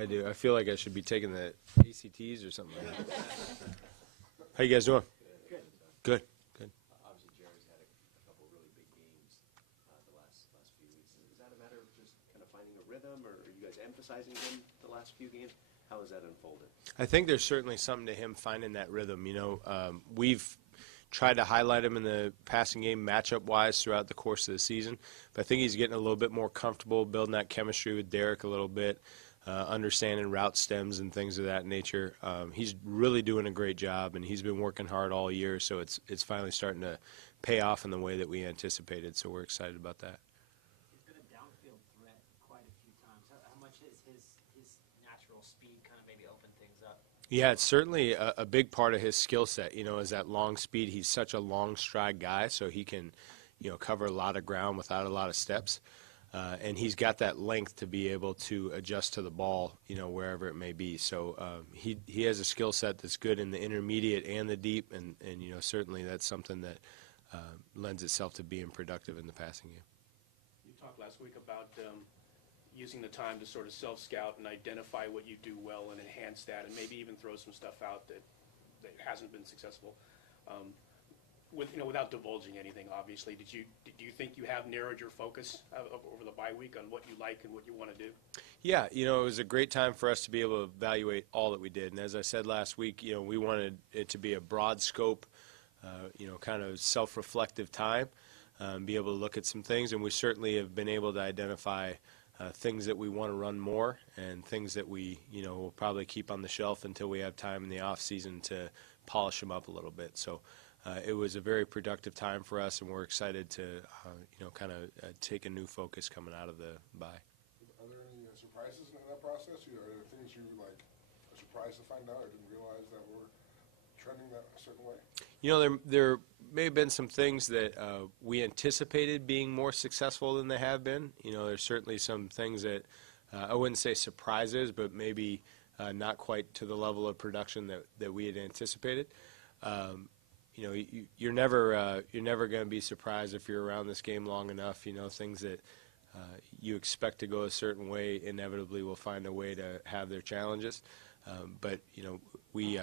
I do. I feel like I should be taking the ACTs or something like that. How you guys doing? Good. Good. Good. Obviously, Jerry's had a couple really big games the last few weeks. Is that a matter of just kind of finding a rhythm, or are you guys emphasizing him the last few games? How has that unfolded? I think there's certainly something to him finding that rhythm. We've tried to highlight him in the passing game matchup-wise throughout the course of the season. But I think he's getting a little bit more comfortable building that chemistry with Derek a little bit, understanding route stems and things of that nature. He's really doing a great job, and he's been working hard all year, so it's finally starting to pay off in the way that we anticipated, so we're excited about that. He's been a downfield threat quite a few times. How much is his natural speed kind of maybe open things up? Yeah, it's certainly a big part of his skill set, is that long speed. He's such a long stride guy, so he can, cover a lot of ground without a lot of steps. And he's got that length to be able to adjust to the ball, wherever it may be. So he has a skill set that's good in the intermediate and the deep, and certainly that's something that lends itself to being productive in the passing game. You talked last week about using the time to sort of self-scout and identify what you do well and enhance that, and maybe even throw some stuff out that hasn't been successful. Without divulging anything, obviously, do you think you have narrowed your focus over the bye week on what you like and what you want to do? Yeah, it was a great time for us to be able to evaluate all that we did. And as I said last week, we wanted it to be a broad scope, kind of self-reflective time, be able to look at some things. And we certainly have been able to identify things that we want to run more and things that we, will probably keep on the shelf until we have time in the off season to polish them up a little bit. So it was a very productive time for us, and we're excited to, kind of take a new focus coming out of the bye. Are there any surprises in that process? Are there things you are surprised to find out or didn't realize that were trending that a certain way? There may have been some things that we anticipated being more successful than they have been. There's certainly some things that I wouldn't say surprises, but maybe not quite to the level of production that we had anticipated. You're never going to be surprised if you're around this game long enough. Things that you expect to go a certain way inevitably will find a way to have their challenges. But we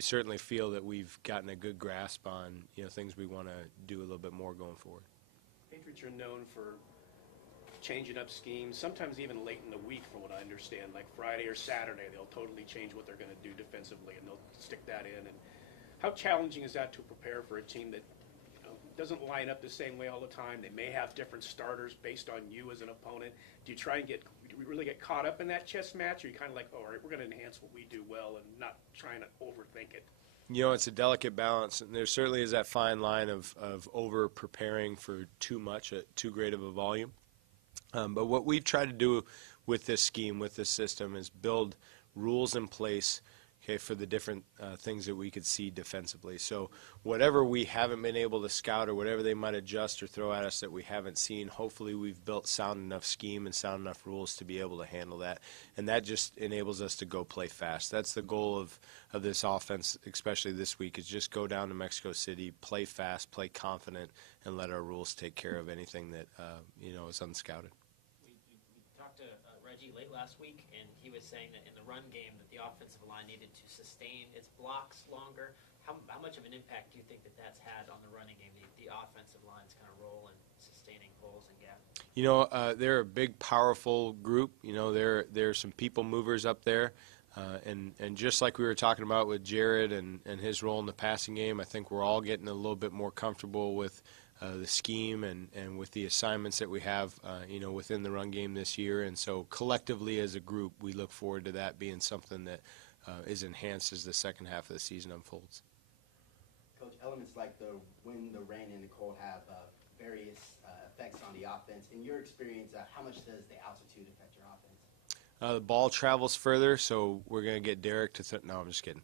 certainly feel that we've gotten a good grasp on things we want to do a little bit more going forward. Patriots are known for changing up schemes, sometimes even late in the week, from what I understand. Like Friday or Saturday, they'll totally change what they're going to do defensively, and they'll stick that in. And how challenging is that to prepare for a team that doesn't line up the same way all the time? They may have different starters based on you as an opponent. Do we really get caught up in that chess match, or are you kind of like, all right, we're going to enhance what we do well and not trying to overthink it? It's a delicate balance, and there certainly is that fine line of over-preparing for too much, too great of a volume. But what we've tried to do with this scheme, with this system, is build rules in place, for the different things that we could see defensively. So whatever we haven't been able to scout, or whatever they might adjust or throw at us that we haven't seen, hopefully we've built sound enough scheme and sound enough rules to be able to handle that. And that just enables us to go play fast. That's the goal of this offense, especially this week, is just go down to Mexico City, play fast, play confident, and let our rules take care of anything that is unscouted. We talked to Reggie late last week, and he was saying that in the run game that the offensive line needed to sustain its blocks longer. How much of an impact do you think that that's had on the running game, the offensive line's kind of role in sustaining holes and gaps? They're a big, powerful group. There's some people movers up there. And just like we were talking about with Jared and his role in the passing game, I think we're all getting a little bit more comfortable with the scheme and with the assignments that we have, within the run game this year. And so collectively as a group, we look forward to that being something that is enhanced as the second half of the season unfolds. Coach, elements like the wind, the rain, and the cold have various effects on the offense. In your experience, how much does the altitude affect your offense? The ball travels further, so we're going to get Derek to no, I'm just kidding.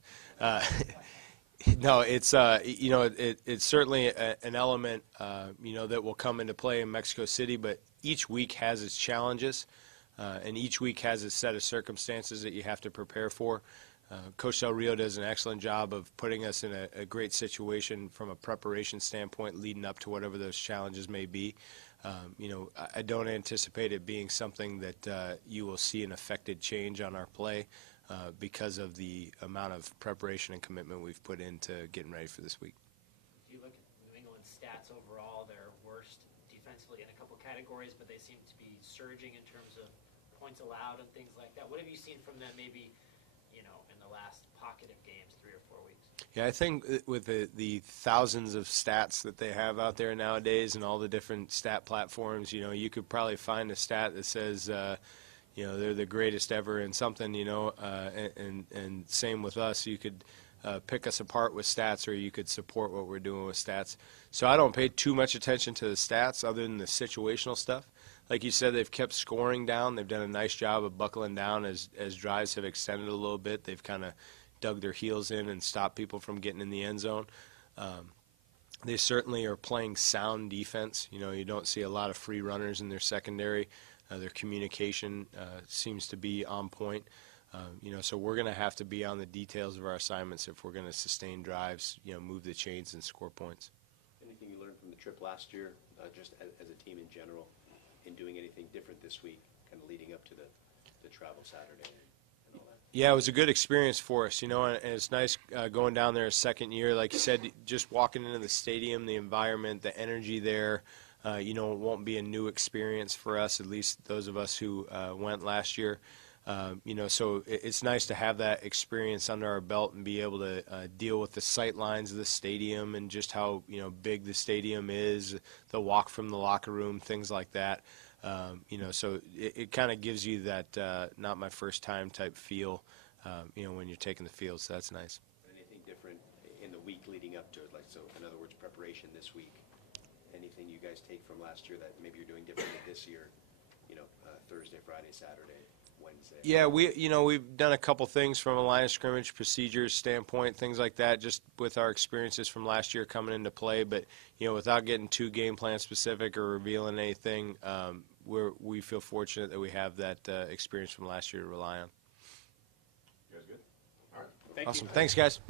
No, it's it's certainly an element that will come into play in Mexico City, but each week has its challenges, and each week has its set of circumstances that you have to prepare for. Coach Del Rio does an excellent job of putting us in a great situation from a preparation standpoint leading up to whatever those challenges may be. I don't anticipate it being something that you will see an affected change on our play because of the amount of preparation and commitment we've put into getting ready for this week. If you look at New England's stats overall, they're worst defensively in a couple categories, but they seem to be surging in terms of points allowed and things like that. What have you seen from them maybe, in the last pocket of games, 3 or 4 weeks? Yeah, I think with the thousands of stats that they have out there nowadays and all the different stat platforms, you could probably find a stat that says, they're the greatest ever in something, and same with us. You could pick us apart with stats, or you could support what we're doing with stats. So I don't pay too much attention to the stats other than the situational stuff. Like you said, they've kept scoring down. They've done a nice job of buckling down as drives have extended a little bit. They've kind of dug their heels in and stopped people from getting in the end zone. They certainly are playing sound defense. You don't see a lot of free runners in their secondary. Their communication seems to be on point. So we're going to have to be on the details of our assignments if we're going to sustain drives, move the chains and score points. Anything you learned from the trip last year, just as a team in general, in doing anything different this week, kind of leading up to the travel Saturday and all that? Yeah, it was a good experience for us, and it's nice going down there a second year. Like you said, just walking into the stadium, the environment, the energy there, it won't be a new experience for us, at least those of us who went last year. So it's nice to have that experience under our belt and be able to deal with the sight lines of the stadium and just how, big the stadium is, the walk from the locker room, things like that. So it kind of gives you that not my first time type feel, when you're taking the field. So that's nice. Anything different in the week leading up to it? Like, so in other words, preparation this week. Anything you guys take from last year that maybe you're doing differently this year? Thursday, Friday, Saturday, Wednesday. Yeah, we've done a couple things from a line of scrimmage procedures standpoint, things like that, just with our experiences from last year coming into play. But without getting too game plan specific or revealing anything, we feel fortunate that we have that experience from last year to rely on. You guys good? All right. Thank Awesome. you. Thanks, guys.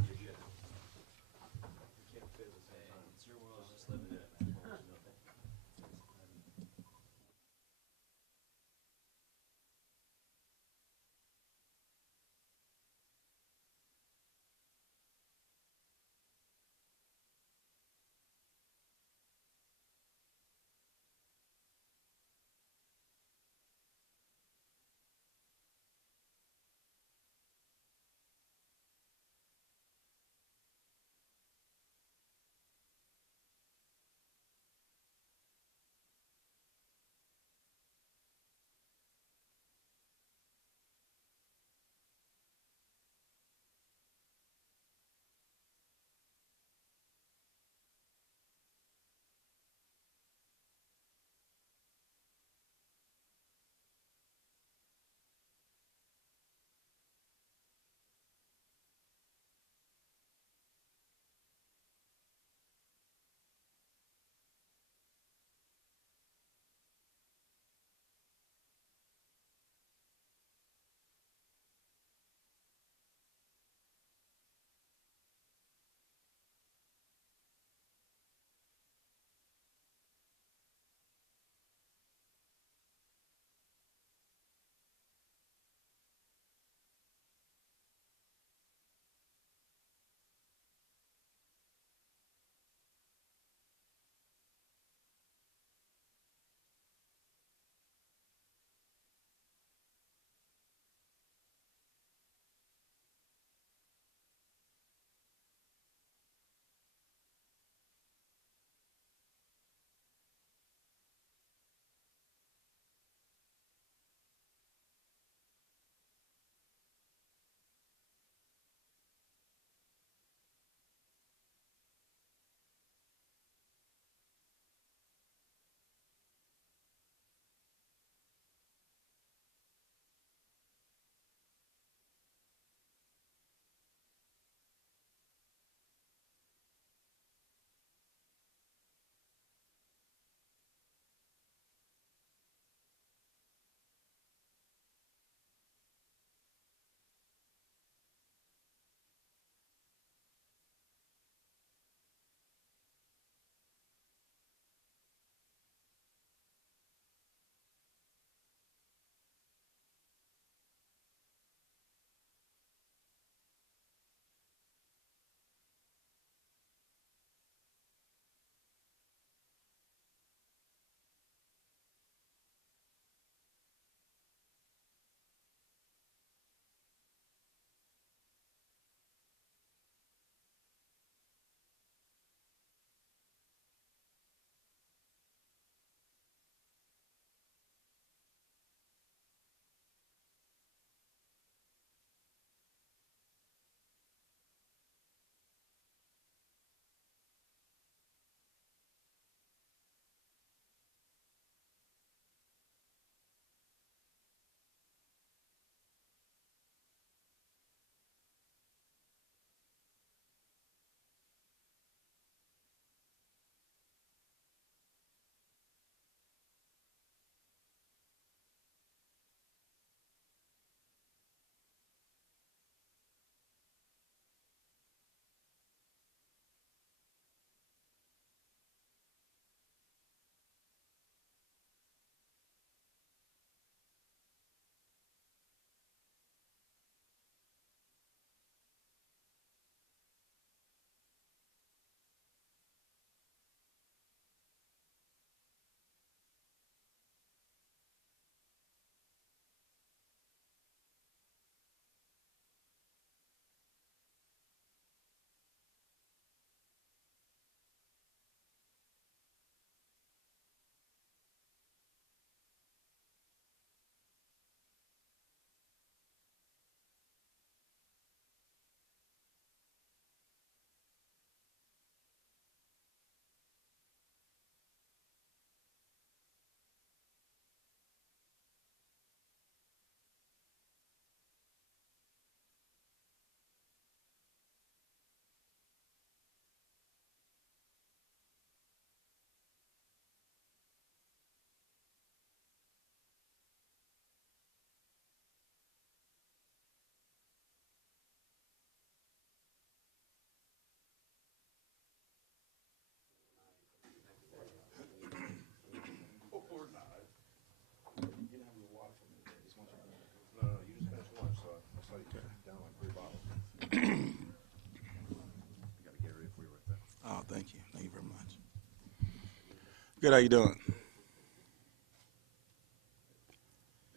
Good, how you doing? You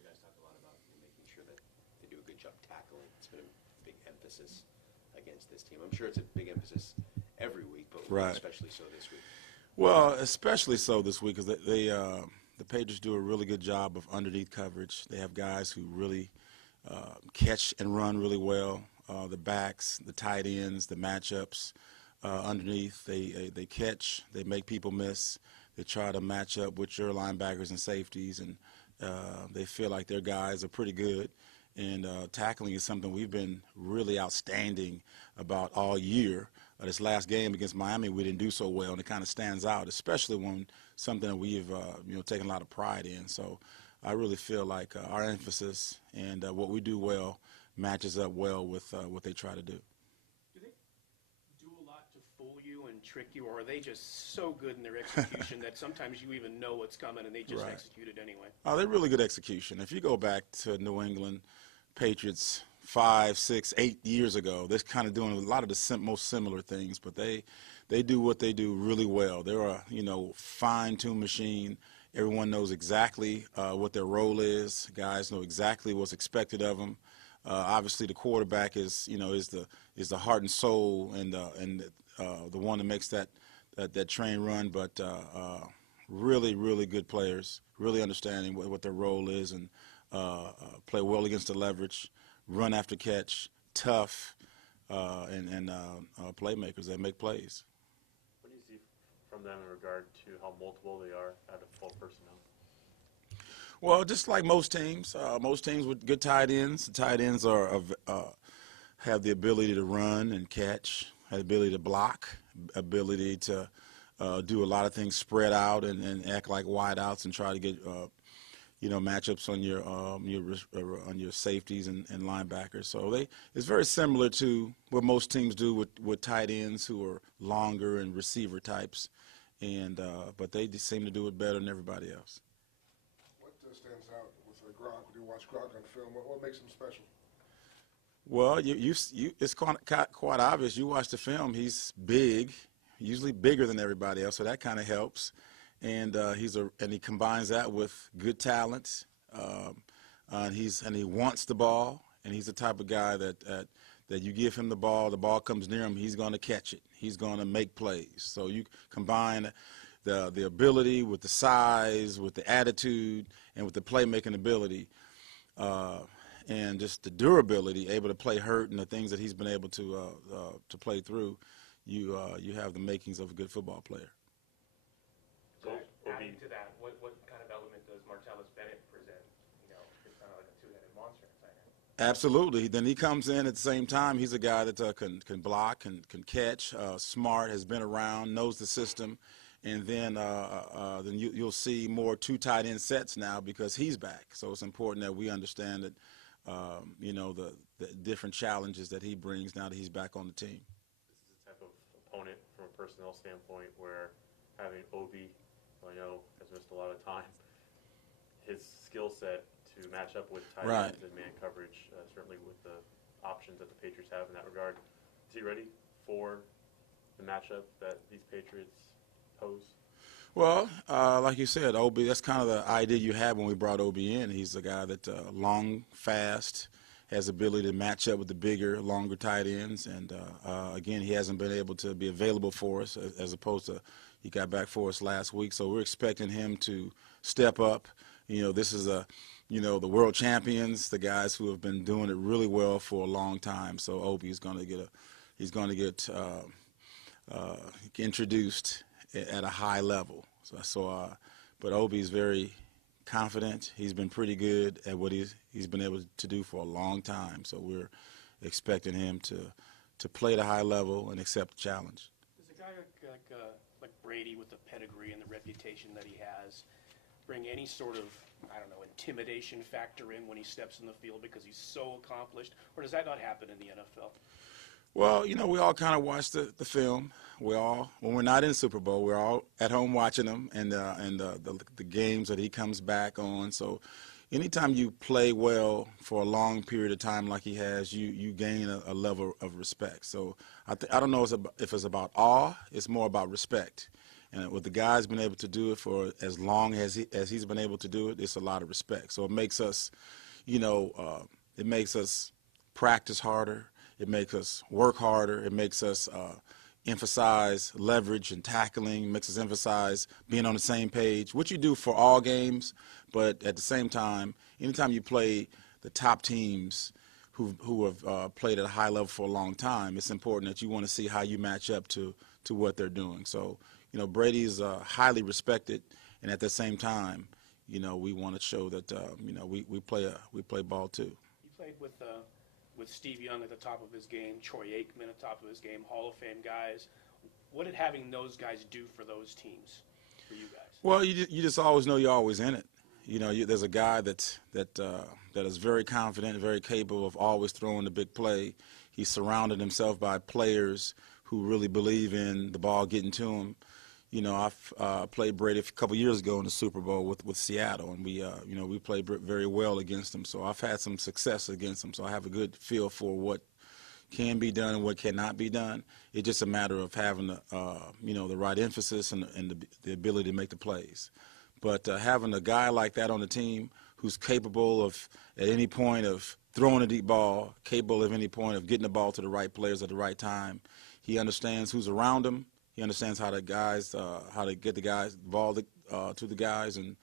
guys talked a lot about making sure that they do a good job tackling. It's been a big emphasis against this team. I'm sure it's a big emphasis every week, but Right. especially so this week. Well, especially so this week because the Patriots do a really good job of underneath coverage. They have guys who really catch and run really well. The backs, the tight ends, the matchups underneath. They catch. They make people miss. They try to match up with your linebackers and safeties, and they feel like their guys are pretty good. And tackling is something we've been really outstanding about all year. This last game against Miami, we didn't do so well, and it kind of stands out, especially when something that we've taken a lot of pride in. So I really feel like our emphasis and what we do well matches up well with what they try to do. Do they do a lot to fool you and trick you, or are they just so good in their execution that sometimes you even know what's coming and they just Right. execute it anyway? Oh, they're really good execution. If you go back to New England Patriots 5, 6, 8 years ago, they're kind of doing a lot of the most similar things, but they do what they do really well. They're a fine-tuned machine. Everyone knows exactly what their role is. Guys know exactly what's expected of them. Obviously, the quarterback is the heart and soul and the one that makes that train run. But really, really good players, really understanding what their role is, and play well against the leverage, run after catch, tough, and playmakers that make plays. What do you see from them in regard to how multiple they are out of full personnel? Well, just like most teams with good tight ends, the tight ends have the ability to run and catch, have the ability to block, ability to do a lot of things spread out and act like wideouts and try to get matchups on your safeties and linebackers. So it's very similar to what most teams do with tight ends who are longer and receiver types, but they seem to do it better than everybody else. What stands out with Gronk when you watch Gronk on film? What makes him special? Well, it's quite obvious. You watch the film; he's big, usually bigger than everybody else, so that kind of helps. And he combines that with good talent. And he wants the ball, and he's the type of guy that you give him the ball comes near him, he's going to catch it. He's going to make plays. So you combine the ability with the size, with the attitude, and with the playmaking ability, and just the durability, able to play hurt, and the things that he's been able to play through. You have the makings of a good football player. Adding to that, what kind of element does Martellus Bennett present? It's kind of like a two-headed monster inside him. Absolutely. Then he comes in at the same time. He's a guy that can block, can catch, smart, has been around, knows the system. And then you'll see more two tight end sets now because he's back. So it's important that we understand that, the different challenges that he brings now that he's back on the team. This is the type of opponent from a personnel standpoint where having Obi, I know, has missed a lot of time. His skill set to match up with tight Right. ends and man coverage, certainly with the options that the Patriots have in that regard. Is he ready for the matchup that these Patriots pose? Well, like you said, Obi, that's kind of the idea you had when we brought Obi in. He's a guy that long, fast, has the ability to match up with the bigger, longer tight ends. And, again, he hasn't been able to be available for us as opposed to he got back for us last week. So we're expecting him to step up. This is the world champions, the guys who have been doing it really well for a long time. So Obi is going to get introduced at a high level. But Obi is very confident. He's been pretty good at what he's been able to do for a long time. So we're expecting him to play at a high level and accept the challenge. Does a guy like Brady with the pedigree and the reputation that he has bring any sort of, intimidation factor in when he steps in the field because he's so accomplished, or does that not happen in the NFL? Well, we all kind of watch the film. When we're not in Super Bowl, we're all at home watching them and the games that he comes back on. So anytime you play well for a long period of time like he has, you gain a level of respect. So I don't know if it's about awe. It's more about respect. And with the guys been able to do it for as long as he's been able to do it, it's a lot of respect. So it makes us, it makes us practice harder. It makes us work harder. It makes us emphasize leverage and tackling. It makes us emphasize being on the same page, which you do for all games. But at the same time, anytime you play the top teams who have played at a high level for a long time, it's important that you want to see how you match up to what they're doing. So, Brady's highly respected, and at the same time, we want to show that we play ball too. You played with Steve Young at the top of his game, Troy Aikman at the top of his game, Hall of Fame guys. What did having those guys do for those teams, for you guys? Well, you just always know you're always in it. There's a guy that is very confident, very capable of always throwing the big play. He's surrounded himself by players who really believe in the ball getting to him. I've played Brady a couple years ago in the Super Bowl with Seattle, and we played very well against him. So I've had some success against him. So I have a good feel for what can be done and what cannot be done. It's just a matter of having the right emphasis and the ability to make the plays. But having a guy like that on the team who's capable of at any point of throwing a deep ball, capable at any point of getting the ball to the right players at the right time, he understands who's around him. He understands how to get the ball to the guys, and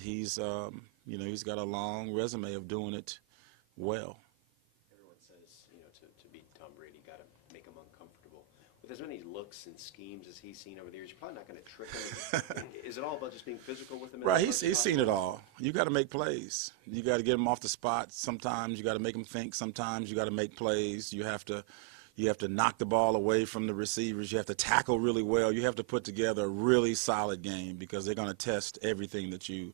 he's he's got a long resume of doing it well. Everyone says, to beat Tom Brady, got to make him uncomfortable. With as many looks and schemes as he's seen over the years, you're probably not going to trick him. Is it all about just being physical with him? Right, he's seen it all. You got to make plays. You got to get him off the spot. Sometimes you got to make him think. Sometimes you got to make plays. You have to knock the ball away from the receivers. You have to tackle really well. You have to put together a really solid game because they're going to test everything that you're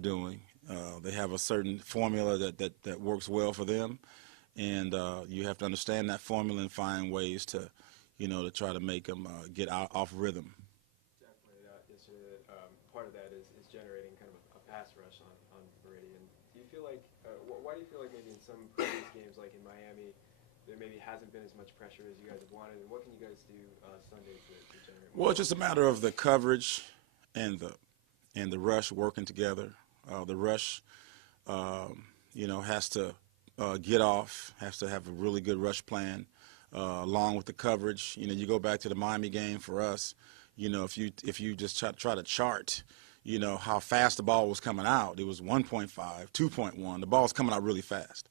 doing. They have a certain formula that works well for them, and you have to understand that formula and find ways to try to make them get off rhythm. Zach pointed out yesterday that part of that is generating kind of a pass rush on Brady. And do you feel like why do you feel like maybe in some previous games, like in Miami, there maybe hasn't been as much pressure as you guys have wanted, and what can you guys do Sunday to generate more? Well, it's just a matter of the coverage and the rush working together. The rush, has to get off, has to have a really good rush plan, along with the coverage. You go back to the Miami game for us. If you just try to chart, how fast the ball was coming out, it was 1.5, 2.1. The ball's coming out really fast.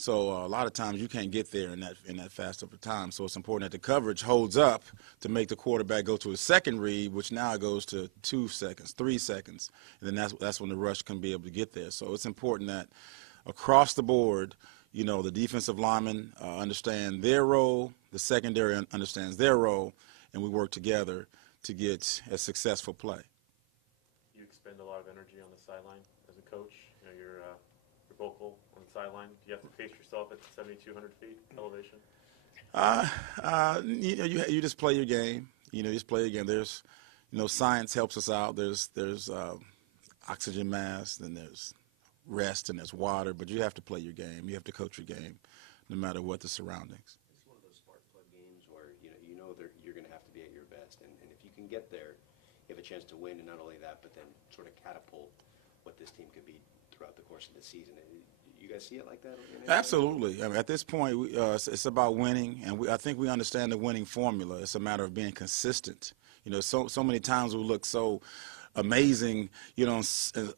So a lot of times you can't get there in that fast of a time. So it's important that the coverage holds up to make the quarterback go to a second read, which now goes to 2 seconds, 3 seconds, and then that's when the rush can be able to get there. So it's important that across the board, the defensive linemen understand their role, the secondary understands their role, and we work together to get a successful play. You expend a lot of energy on the sideline as a coach. You're vocal on the sideline. Do you have to pace yourself at 7,200 feet elevation? You just play your game. You just play your game. There's, science helps us out. There's oxygen masks, and there's rest, and there's water. But you have to play your game. You have to coach your game, no matter what the surroundings. It's one of those spark plug games where you're going to have to be at your best, and if you can get there, you have a chance to win, and not only that, but then sort of catapult what this team could be throughout the course of the season. You guys see it like that? Absolutely. I mean, at this point, it's about winning, and I think we understand the winning formula. It's a matter of being consistent. So many times we look so amazing,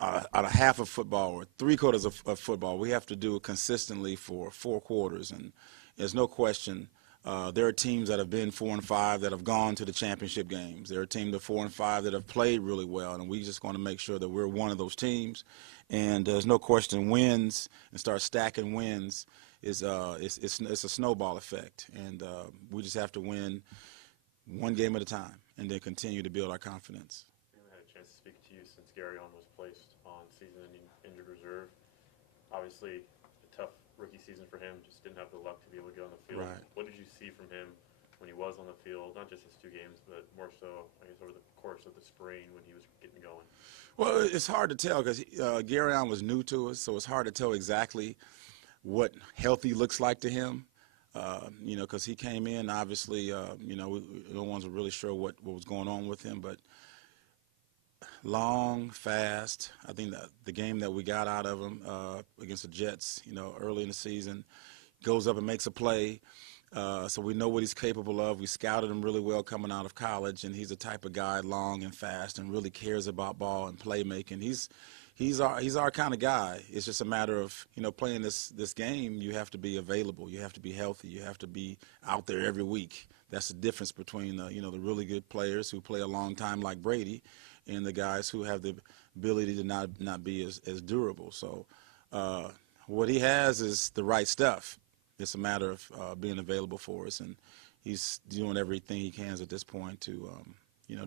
out of half of football or 3/4 of football. We have to do it consistently for 4 quarters, and there's no question. There are teams that have been 4 and 5 that have gone to the championship games. There are teams of 4 and 5 that have played really well, and we just want to make sure that we're one of those teams. And there's no question, wins and start stacking wins is it's a snowball effect, and we just have to win one game at a time, and then continue to build our confidence. I haven't had a chance to speak to you since Garyon was placed on season-ending injured reserve. Obviously, a tough rookie season for him. Just didn't have the luck to be able to get on the field. Right. What did you see from him when he was on the field? Not just his 2 games, but more so, I guess, over the course of the spring when he was getting going. Well, it's hard to tell because Garyon was new to us, so it's hard to tell exactly what healthy looks like to him. Because he came in, obviously, no one's really sure what was going on with him, but long, fast. I think that the game that we got out of him against the Jets, early in the season, goes up and makes a play. So we know what he's capable of. We scouted him really well coming out of college, and he's the type of guy, long and fast, and really cares about ball and playmaking. He's our kind of guy. It's just a matter of playing this game. You have to be available. You have to be healthy. You have to be out there every week. That's the difference between the really good players who play a long time like Brady, and the guys who have the ability to not be as durable. So what he has is the right stuff. It's a matter of being available for us, and he's doing everything he can at this point to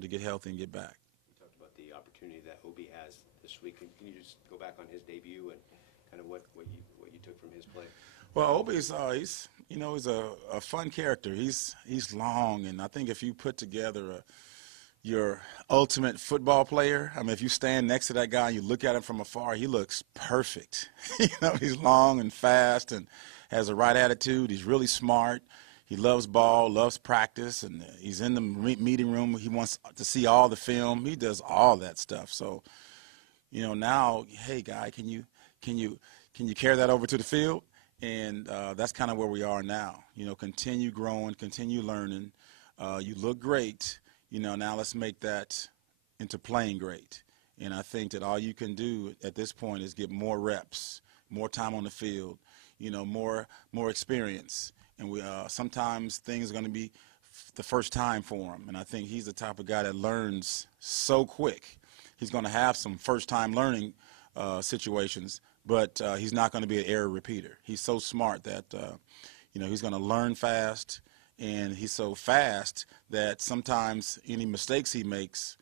get healthy and get back. You talked about the opportunity that Obi has this week. Can you just go back on his debut and kind of what you took from his play? Well, Obi's he's a fun character. He's long, and I think if you put together your ultimate football player, I mean, if you stand next to that guy and you look at him from afar, he looks perfect. He's long and fast and has the right attitude. He's really smart. He loves ball, loves practice, and he's in the meeting room. He wants to see all the film. He does all that stuff. So, now, hey, guy, can you carry that over to the field? And that's kind of where we are now. Continue growing, continue learning. You look great. Now let's make that into playing great. And I think that all you can do at this point is get more reps, more time on the field, more experience. And we sometimes things are going to be the first time for him. And I think he's the type of guy that learns so quick. He's going to have some first-time learning situations, but he's not going to be an error repeater. He's so smart that he's going to learn fast. And he's so fast that sometimes any mistakes he makes,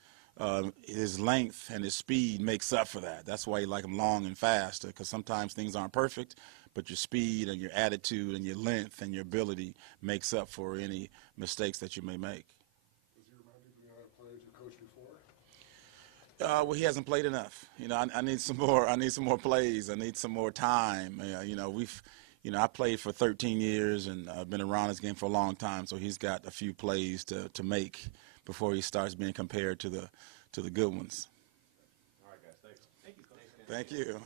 his length and his speed makes up for that. That's why you like him long and fast, because sometimes things aren't perfect, but your speed and your attitude and your length and your ability makes up for any mistakes that you may make. Does he remind you of the players you coached before? Well, he hasn't played enough. I need some more. I need some more plays. I need some more time. I played for 13 years, and I've been around this game for a long time, so he's got a few plays to make before he starts being compared to the good ones. All right, guys. Thanks. Thank you, Coach. Thank you.